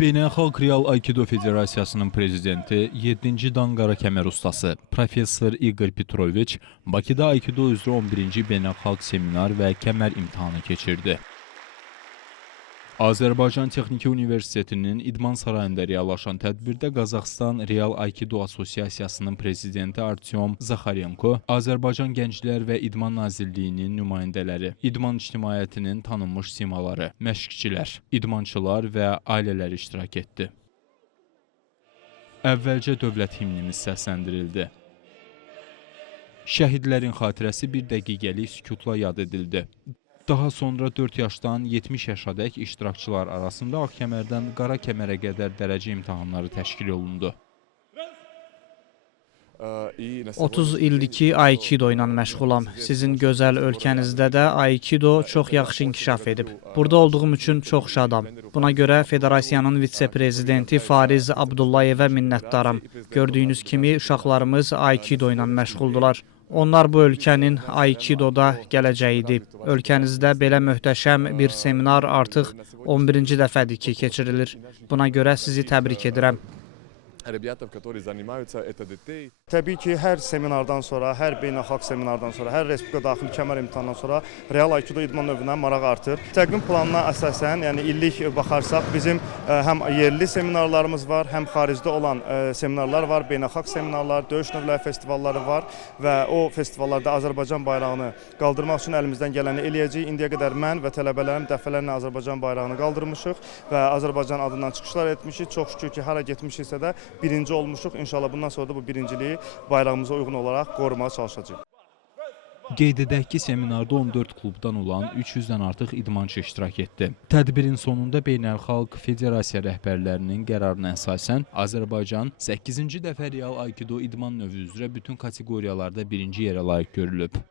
Beynəlxalq Real Aikido Federasiyasının prezidenti, 7-ci dan qara kəmər ustası Professor Igor Petroviç Bakıda Aikido üzrə 11-ci beynəlxalq seminar və kəmər imtahanı keçirdi. Azərbaycan Texniki Universitetinin İdman Sarayında reallaşan tədbirdə Qazaxıstan Real Aikido Asosiasiyasının prezidenti Artyom Zaxarenko, Azərbaycan Gənclər və İdman Nazirliyinin nümayəndələri, idman ictimaiyyətinin tanınmış simaları, məşqçilər, idmançılar və ailələri iştirak etdi. Əvvəlcə dövlət himnimiz səsləndirildi. Şəhidlərin xatirəsi bir dəqiqəlik sükutla yad edildi. Daha sonra 4 yaşdan 70 yaşadək iştirakçılar arasında ağ kəmərdən qara kəmərə qədər dərəcə imtahanları təşkil olundu. 30 ildir ki, Aikido ilə məşğulam. Sizin gözəl ölkənizdə də Aikido çox yaxşı inkişaf edib. Burada olduğum üçün çox şadam. Buna görə Federasiyanın vitse-prezidenti Fariz Abdullayevə minnətdaram. Gördüyünüz kimi uşaqlarımız Aikido ilə məşğuldular. Onlar bu ölkənin Aikidoda gələcəyidir. Ölkənizdə belə möhtəşəm bir seminar artıq 11-ci dəfədir ki, keçirilir. Buna görə sizi təbrik edirəm. Təbii ki, hər seminardan sonra, hər beynəlxalq seminardan sonra, hər respublika daxili kəmər imtahanından sonra Real Aikido idman növünə maraq artır. Təqvim planına əsasən, yəni illik baxarsaq, bizim həm yerli seminarlarımız var, həm xaricdə olan seminarlar var, beynəlxalq seminarlar, döyüş növləri festivalları var və o festivallarda Azərbaycan bayrağını qaldırmaq üçün əlimizdən gələni eləyəcəyik. İndiyə qədər mən və tələbələrim dəfələrlə Azərbaycan bayrağını qaldırmışıq və Azərbaycan adından çıxışlar etmişik. Çox şükür ki, hara getmişiksə də birinci olmuşuq. İnşallah bundan sonra da bu birinciliyi bayrağımıza uyğun olaraq qorumağa çalışacağıq. Qeyd edək ki, seminarda 14 klubdan olan 300-dən artıq idmançı iştirak etdi. Tədbirin sonunda Beynəlxalq Federasiya rəhbərlərinin qərarına əsasən Azərbaycan 8-ci dəfə Real Aikido idman növü üzrə bütün kateqoriyalarda birinci yerə layiq görülüb.